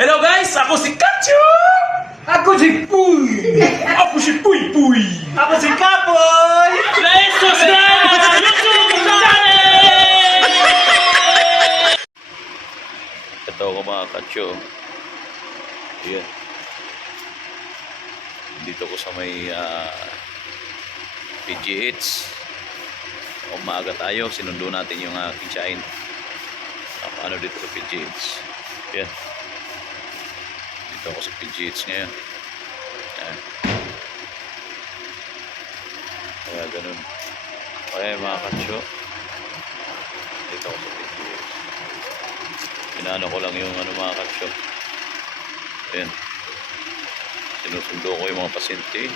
Hello guys, ako si Kacho! Ako si Puy! Ako si Puy Puy! Ako si Kapoy! Let's subscribe to our YouTube channel! Ito ako mga Kacho. Ayan. Dito ko sa may PGH. Umaga tayo, sinundo natin yung aking shine. Ano dito sa PGH. Ayan. Dito ako sa PGH ngayon. Ayan. Kaya ganun. Okay mga Kacho. Dito ako sa PGH. Inaano ko lang yung mga Kacho. Ayan. Sinusundo ko yung mga pasyente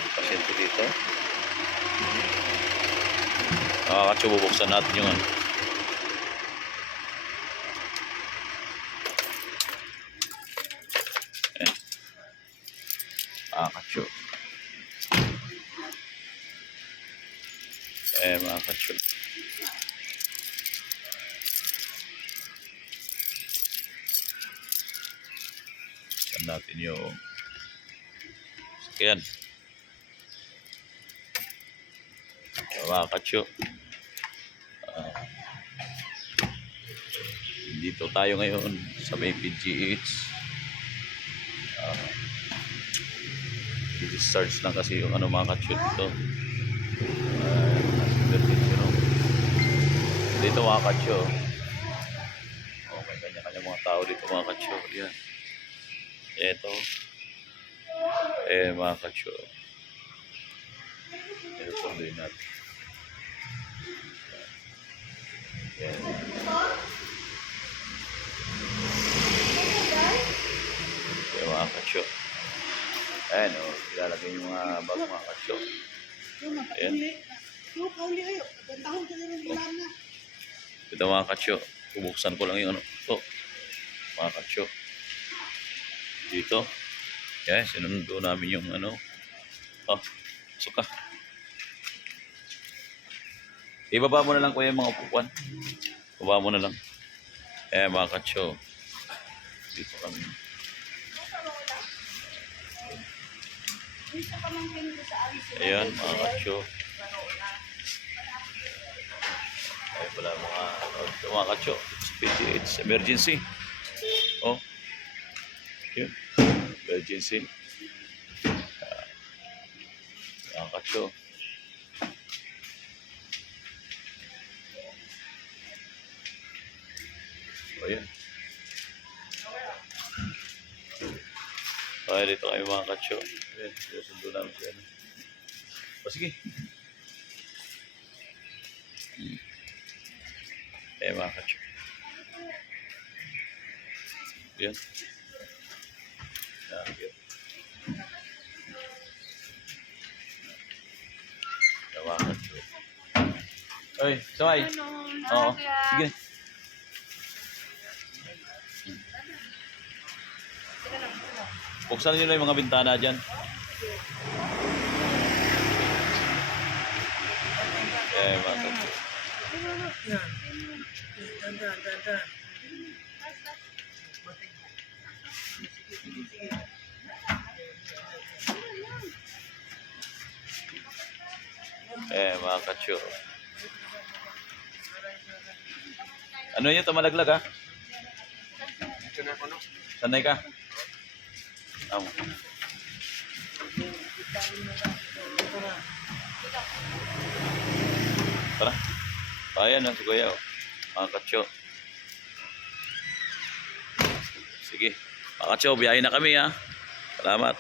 dito. Mga Kacho, bubuksan natin yung ano. Ayan. Mga Kacho. Mga Kacho. Buksan natin yung sakyan. Mga Kacho. Dito tayo ngayon sa may PGH. I-discharge lang kasi yung mga Kacho dito. Dito mga Kacho. Okay, kanya-kanya mga tao dito mga Kacho. Yan. Ito. Mga Kacho. Ito sunduin natin. Yan. Mga Kacho. Ayan o, ilalagay yung mga bag mga Kacho. Ayan. Ito mga Kacho, bubuksan ko lang yung ito. Mga Kacho. Dito. Ayan, sinundo namin yung suka. Ibaba mo na lang kuya yung mga upuan. Ibaba mo na lang. Ayan mga Kacho. Dito kami. Ayan mga Kacho. Ay pala mga Kacho. It's emergency. Oh. Yun. Emergency. Mga Kacho. O yan. Okay, dito kayo mga Kacho. Ayan, sundo namin siya. O sige. Ayan mga Kacho. Ayan. Ayan. Ayan mga Kacho. Oy, saway. Oo, sige. Buksan nyo na yung mga bintana dyan. Mga Kacho. Mga Kacho. Ano yun ito malaglag ha? Sanay ka? Tama. Tara. Ayan ang kuya. Mga Kacho. Sige. Mga Kacho, biyahe na kami ha. Salamat.